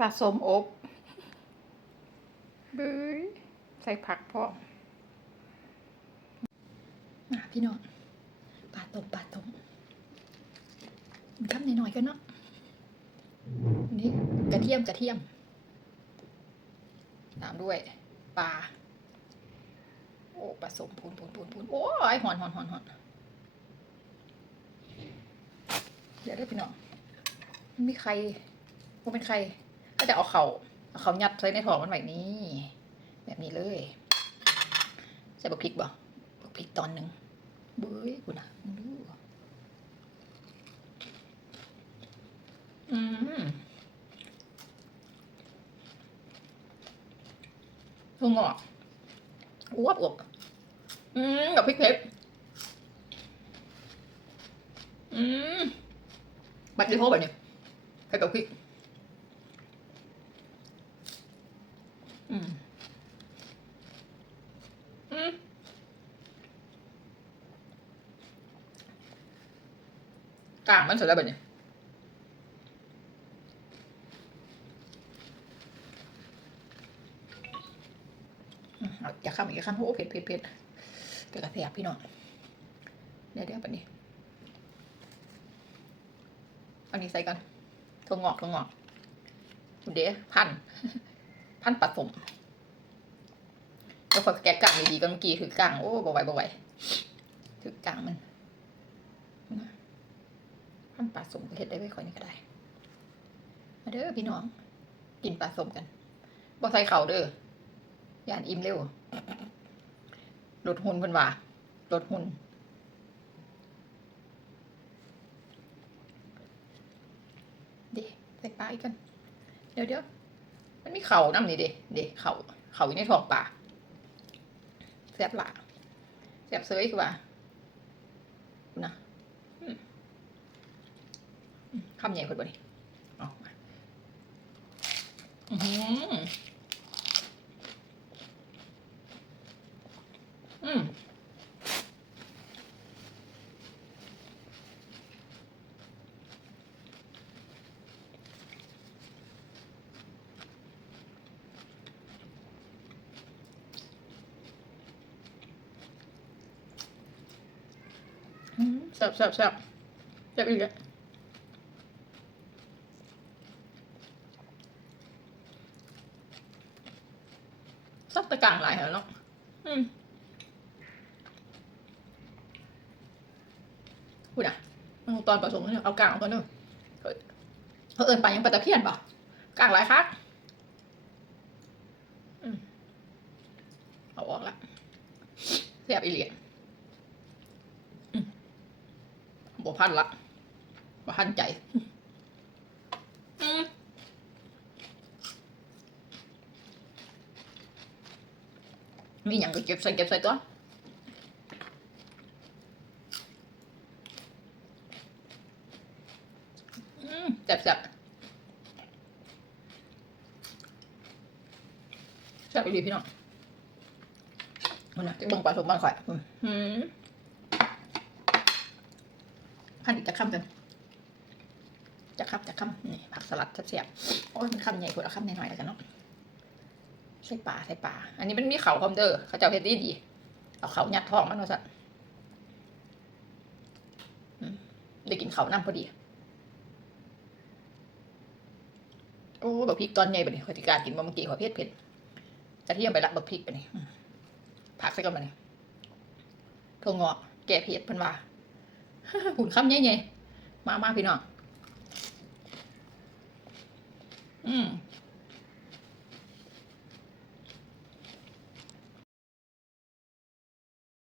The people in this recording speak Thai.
ปลาสมอบเบ้ยใส่ผักพร้อมมาพี่น้องปลาต้มปลาต้มมันทำหน่อยๆกันเนาะอันนี้กระเทียมกระเทียม ตามด้วยปลา โอ้ผสมพูนพูนพูนพูนโอ้ยหอนหอนหอนหอนเดี๋ยวได้พี่น้องมันมีใครว่าเป็นใคร ก็จะเอาเขาเอาเขายัดใส่ในท้องมันแบบนี้ แบบนี้เลย ใส่บักพริกบ่บักพริกตอนหนึ่งเบ้ยคุณนะดูอืมถั่วงอกอวบอวบอืมกับพริกเผ็ดอืมบัดดีโพแบบนี้ใส่กับพริก อืม อืม กลางมันสร็จแล้วแบบนี้อืมเอาอย่าข้ามอีกอย่าข้ามโอ้เผ็ดเผ็ดเผ็ดเดี๋ยวกระแสบพี่น้องเดี๋ยวเดี๋ยวแบบนี้ อันนี้ใส่กันถั่วงอกถั่วงอก เดี๋ยวพัน พันผสมแล้วพอแกะกลางดีๆก็เมื่อกี้ถือกลางโอ้บ่ไหวบ่ไหวถือกลางมัน ปลาสมก็เห็ดได้ไว้ค่อยนี้ก็ได้ มาเด้อพี่น้อง กินปลาสมกันบ่ใส่เข่าเด้อย่านอิ่มเร็วลดหุ่นเพิ่นว่าลดหุ่นเดี๋ยวใส่ปลาอีกกันเดี๋ยวเดี๋ยวมันมีเข่าน้ำนี่เด้เด้เข่าเข่าอยู่ในท้องปลาแซ่บหละแซ่บเซยคือว่านะ คำใหญ่คนบ่นี่เอามาอือหืออืมอืมแซ่บแซ่บแซ่บแซ่บอีกแล้ว ตะกลางหลายแล้วเนาะอืมพูดอะมันตอนผสมเนี่ยเอากลางออกก่อนเนอะเฮ้ยเขาเอินไปยังปลาตะเพียนป่ะกลางหลายคักอืมเอาออกละแซ่บอีเหลียนบ่พันละบ่พันใจ มีอย่างก็เก็บใส่เก็บใส่ตัวอืมแซ่บแซ่บแซ่บอีหลีพี่น้องมันนะจะเบิ่งปลาสมบ้านข่อยอืมพันอีกจะคำกันจะคำจะคำนี่ผักสลัดเสียบๆโอ้ยมันคำใหญ่กว่าคำน้อยๆแล้วกันเนาะใส่ปลาใส่ปลาอันนี้มันมีเขาคอมเดอร์เขาเจ้าเฮ็ดดีดีเอาเขายัดท้องมันว่าซะอืมได้กินเขาน้ำพอดี โอ้บักพริกตอนใหญ่ไปนี่ขอยติการกินบ่เมื่อกี้ขอยเผ็ดเผ็ดกระเทียมไปละบักพริกไปนี่ผักใส่กันมานี่ถั่วงอกแก่เผ็ดเพิ่นว่าหุ่นคำใหญ่ๆมามาพี่น้องอืม